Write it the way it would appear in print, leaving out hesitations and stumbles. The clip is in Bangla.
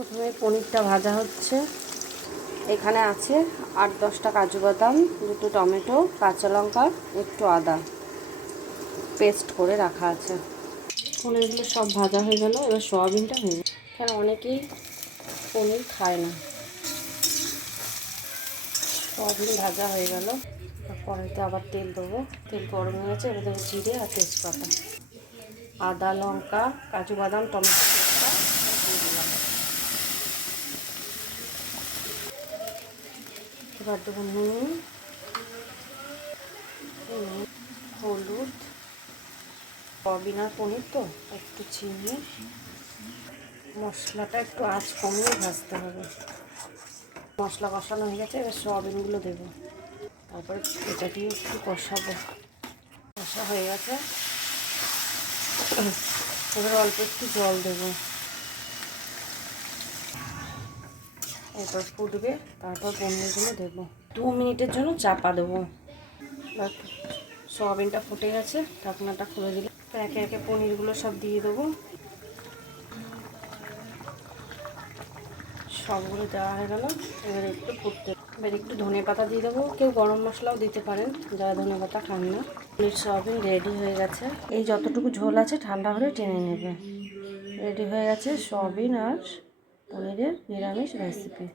প্রথমে পনিরটা ভাজা হচ্ছে। এখানে আছে 8-10টা কাজু বাদাম, 2টো টমেটো, কাঁচা লঙ্কা, একটু আদা পেস্ট করে রাখা আছে। পনিরগুলো সব ভাজা হয়ে গেল। এবার সয়াবিনটা ভেজে, কারণ অনেকেই পনির খায় না। সয়াবিন ভাজা হয়ে গেল। কড়াইতে আবার তেল দেবো। তেল গরম হয়ে গেছে। এবার দেবো জিরে আর তেজপাতা, আদা, লঙ্কা, কাজু বাদাম, টমেটো পেস্টটা দিয়ে দিলাম। এবার দেবো নুন, হলুদ, সয়াবিন আর পনির তো একটু চিনি। মশলাটা একটু আঁচ কমিয়ে ভাজতে হবে। মশলা কষানো হয়ে গেছে। এবার সয়াবিনগুলো দেবো, তারপরে এটা দিয়ে একটু কষাবো। কষা হয়ে গেছে। এবার অল্প একটু জল দেবো। এরপর ফুটবে, তারপর পনিরগুলো দেবো। 2 মিনিটের জন্য চাপা দেবো। সয়াবিনটা ফুটে গেছে, ঢাকনাটা খুলে দিলে একে একে পনিরগুলো সব দিয়ে দেবো। সবগুলো দেওয়া হয়ে গেল। এবার একটু ফুটতে, এবার একটু ধনেপাতা দিয়ে দেবো। কেউ গরম মশলাও দিতে পারেন যারা ধনেপাতা খান না। পনির সয়াবিন রেডি হয়ে গেছে। এই যতটুকু ঝোল আছে ঠান্ডা হলে টেনে নেবে। রেডি হয়ে গেছে সয়াবিন আর পনিরের নিরামিষ রেসিপি।